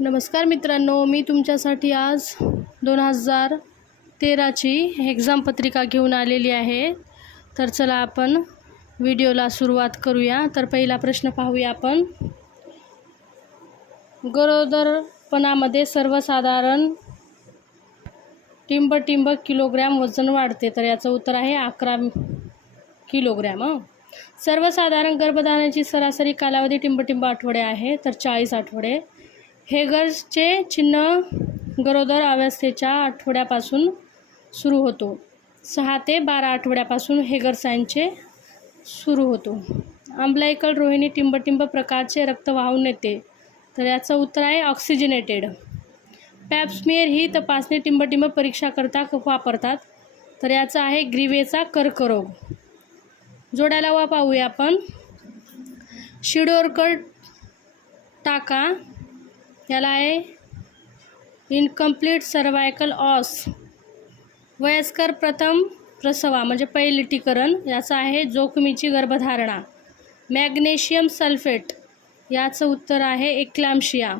नमस्कार मित्रांनो, मी तुमच्यासाठी आज 2013ची एक्झाम पत्रिका घेऊन आलेली आहे। तर चला आपण व्हिडिओला सुरुवात करूया। तर पहिला प्रश्न पाहूया आपण। गरोदरपणामध्ये सर्वसाधारण टिंब किलोग्रॅम वजन वाढते। तर याचं उत्तर आहे 11 किलोग्रॅम। सर्वसाधारण गर्भधारणेची सरासरी कालावधी टिंब आठवडे आहे, तर 40 आठवडे। हेगर्सचे चिन्ह गरोदर अवस्थेच्या आठवड्यापासून सुरू होतो। 6 ते 12 आठवड्यापासून हेगर साइनचे सुरू होतो। अम्ब्लायकल रोहिणी टिंब प्रकारचे रक्त वाहून नेते। तर याचं उत्तर आहे ऑक्सिजनेटेड। पॅप्समियर ही तपासणी टिंब परीक्षा करता वापरतात। तर याचा आहे ग्रीवेचा कर्करोग। जोड्याला वा पाहूया आपण। शिडोरकर टाका याला आहे इनकम्प्लीट सर्वायकल ऑस। वयस्कर प्रथम प्रसवा म्हणजे पैलटीकरण, याचा आहे जोखमीची गर्भधारणा। मॅग्नेशियम सल्फेट याचं उत्तर आहे एक्लॅम्शिया।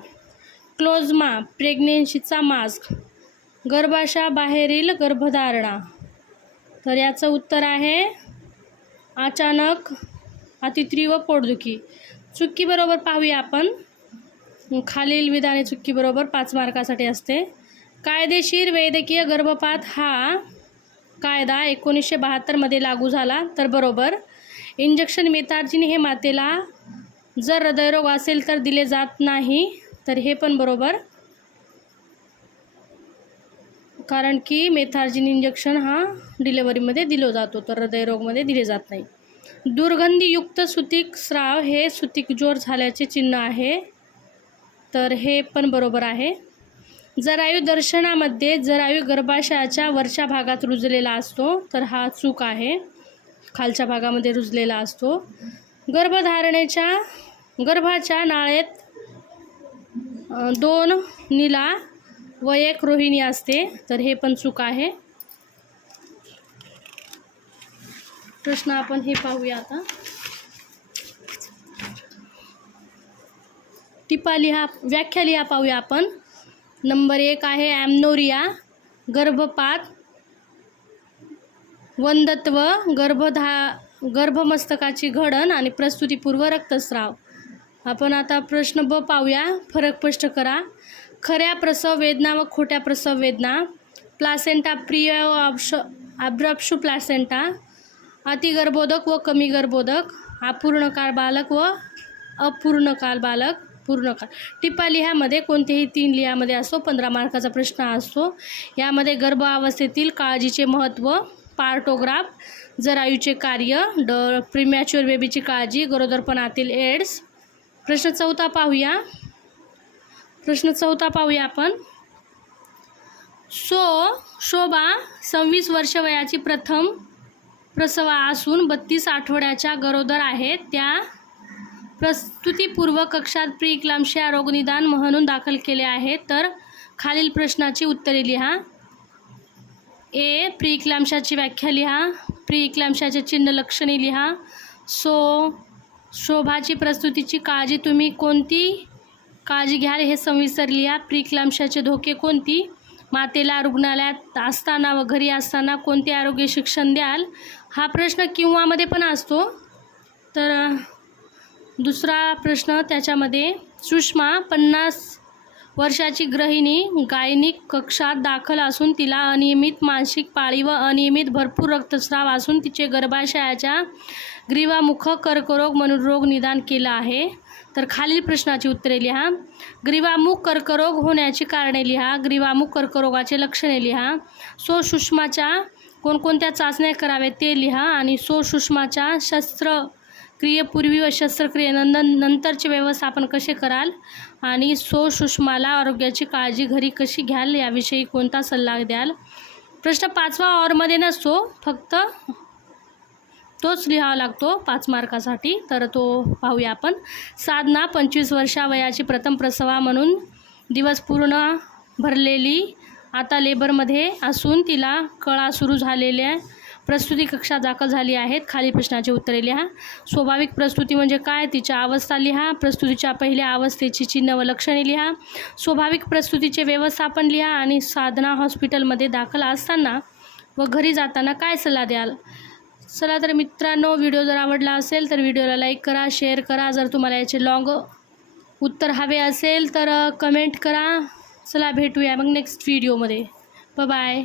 क्लोजमा प्रेग्नेन्सीचा मास्क। गर्भाशया बाहेरील गर्भधारणा, तर याचं उत्तर आहे अचानक अतितीव्र पोटदुखी। चुकी बरोबर पाहूया आपण। खालील विधाने चुकी बरोबर 5 मार्कासाठी असते। कायदेशीर वैद्यकीय गर्भपात हा कायदा 1972 मध्ये लागू झाला, तर बरोबर। इंजेक्शन मेथार्जिन हे मातेला जर हृदयरोग असेल तर दिले जात नाही, तर हे पण बरोबर, कारण की मेथार्जिन इंजेक्शन हा डिलिव्हरीमध्ये दिला जातो, तर हृदयरोगमध्ये दिले जात नाही। दुर्गंधीयुक्त सुतिक स्राव हे सुतिकज्वर झाल्याचे चिन्ह आहे, तर हे पण बरोबर आहे। जरायू दर्शनामध्ये जरायू गर्भाशयाच्या वरच्या भागात रुजलेला असतो, तर हा चूक आहे, खालच्या भागामध्ये रुजलेला असतो। गर्भाच्या नाळेत 2 नीला व 1 रोहिणी असते, तर हे पण चूक आहे। प्रश्न आपण हे पाहूया आता। टिपा लिहा, व्याख्या लिहा पाहूया आपण। नंबर 1 आहे ॲम्नोरिया, गर्भपात, वंध्यत्व, गर्भमस्तकाची घडण आणि प्रसूतीपूर्व रक्तस्राव। आपण आता प्रश्न ब पाहूया। फरक स्पष्ट करा। खऱ्या प्रसव वेदना व खोट्या प्रसव वेदना। प्लासेंटा प्रिय अब्रप्शु प्लासेंटा। अतिगर्भोदक व कमी गर्भोदक। अपूर्णकाळ बालक व अपूर्णकाळ बालक। पूर्णकाळ। टिपा लिहामध्ये कोणतेही 3 लिहामध्ये असतो। 15 मार्काचा प्रश्न असतो। यामध्ये गर्भावस्थेतील काळजीचे महत्त्व, पार्टोग्राफ, जरायूचे कार्य, प्रीमॅच्युअर बेबीची काळजी, गरोदरपणातील एड्स। प्रश्न चौथा पाहूया। आपण। शोभा 26 वर्ष वयाची प्रथम प्रसवा असून 32 आठवड्याच्या गरोदर आहेत। त्या प्रसूतीपूर्व कक्षात प्रीक्लाम्शिया रोगनिदान म्हणून दाखल केले आहे। तर खालील प्रश्नाची उत्तरे लिहा। ए. प्रीक्लाम्शियाची व्याख्या लिहा। प्रीक्लाम्शियाचे चिन्ह लक्षणे लिहा। शोभाची प्रसूतीची काळजी, तुम्ही कोणती काळजी घ्याल हे सविस्तर लिहा। प्रीक्लाम्शियाचे धोके कोणती? मातेला रुग्णालयात असताना व घरी असताना कोणते आरोग्य शिक्षण द्याल? हा प्रश्न किंवामध्ये पण असतो। तर दुसरा प्रश्न त्याच्यामध्ये, सुषमा 50 वर्षाची गृहिणी गायनिक कक्षात दाखल असून तिला अनियमित मासिक पाळी व अनियमित भरपूर रक्तस्राव असून तिचे गर्भाशयाच्या ग्रीवामुख कर्करोग म्हणून रोग निदान केलं आहे। तर खालील प्रश्नाची उत्तरे लिहा। ग्रीवामुख कर्करोग होण्याची कारणे लिहा। ग्रीवामुख कर्करोगाचे लक्षणे लिहा। सुषमाच्या कोणकोणत्या चाचण्या कराव्यात ते लिहा आणि सुषमाच्या शस्त्रक्रियेपूर्वी व शस्त्रक्रियेनंतरचे व्यवस्थापन कसे कराल आणि सुषमाला आरोग्याची काळजी घरी कशी घ्याल याविषयी कोणता सल्ला द्याल? प्रश्न 5वा ऑरमध्ये नसतो, फक्त तोच लिहावा लागतो 5 मार्कासाठी, तर तो पाहूया आपण। साधना 25 वर्षा वयाची प्रथम प्रसवा म्हणून दिवस पूर्ण भरलेली, आता लेबरमध्ये असून तिला कळा सुरू झालेल्या प्रस्तुती कक्षात दाखल झाली आहेत. खाली प्रश्नाची उत्तरे लिहा. स्वाभाविक प्रस्तुती म्हणजे काय, तिच्या अवस्था लिहा. प्रस्तुतीच्या पहिल्या अवस्थेची चिन्ह व लक्षणे लिहा. स्वाभाविक प्रस्तुतीचे व्यवस्थापन लिहा. आणि साधना हॉस्पिटलमध्ये दाखल असताना व घरी जाताना काय सल्ला द्याल. चला तर मित्रांनो, व्हिडिओ जर आवडला असेल तर व्हिडिओला लाईक करा, शेअर करा. जर तुम्हाला याचे लॉंग उत्तर हवे असेल तर कमेंट करा. चला भेटूया मग नेक्स्ट व्हिडिओमध्ये. बाय.